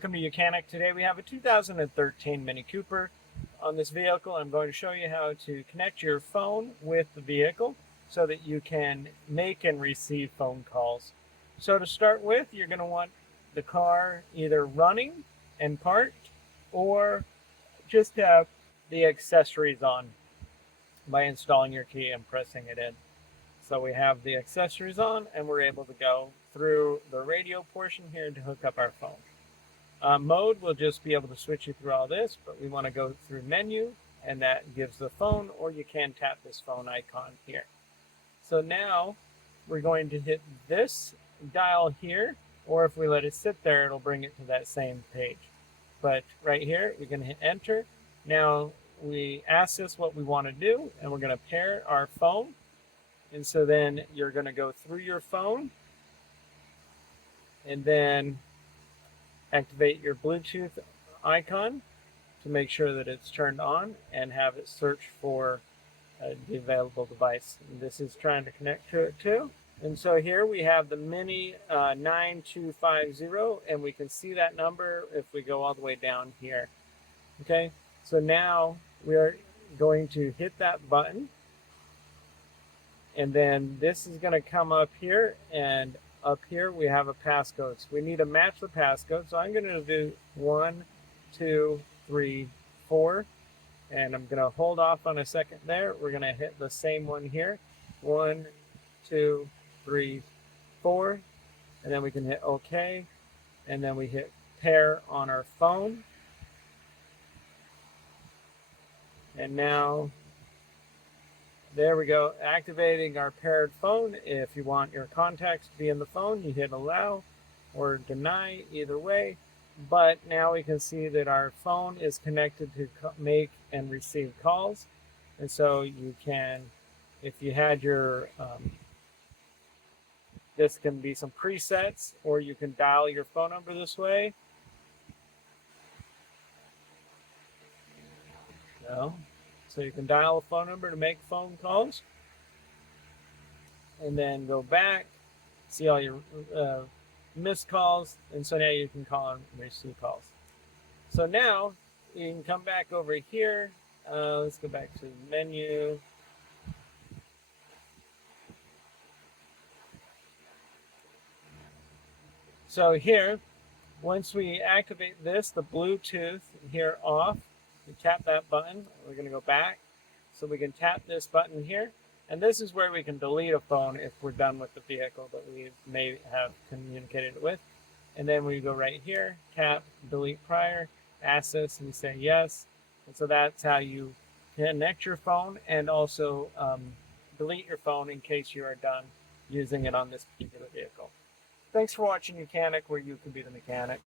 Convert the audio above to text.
Welcome to Mechanic. Today we have a 2013 Mini Cooper. On this vehicle, I'm going to show you how to connect your phone with the vehicle so that you can make and receive phone calls. So to start with, you're going to want the car either running and parked or just have the accessories on by installing your key and pressing it in. So we have the accessories on and we're able to go through the radio portion here to hook up our phone. Mode will just be able to switch you through all this, but we want to go through menu, and that gives the phone, or you can tap this phone icon here. So now we're going to hit this dial here, or if we let it sit there, it'll bring it to that same page. But right here, you're going to hit enter. Now we ask this what we want to do, and we're going to pair our phone. And so then you're going to go through your phone, and then activate your Bluetooth icon to make sure that it's turned on and have it search for the available device. And this is trying to connect to it too. And so here we have the Mini 9250, and we can see that number if we go all the way down here. Okay, so now we're going to hit that button, and then this is going to come up here, and up here we have a passcode. So we need to match the passcode. So I'm going to do 1, 2, 3, 4. And I'm going to hold off on a second there. We're going to hit the same one here. 1, 2, 3, 4. And then we can hit OK. And then we hit pair on our phone. And now there we go, activating our paired phone. If you want your contacts to be in the phone, you hit allow or deny, either way. But now we can see that our phone is connected to make and receive calls. And so you can, if you had your, this can be some presets, or you can dial your phone number this way. No. So you can dial a phone number to make phone calls, and then go back, see all your missed calls, and so now you can call and receive calls. So now you can come back over here. Let's go back to the menu. So here, once we activate this, the Bluetooth here off, we tap that button. We're going to go back. So we can tap this button here. And this is where we can delete a phone if we're done with the vehicle that we may have communicated with. And then we go right here, tap delete prior, ask this, and we say yes. And so that's how you connect your phone and also delete your phone in case you are done using it on this particular vehicle. Thanks for watching Mechanic, where you can be the mechanic.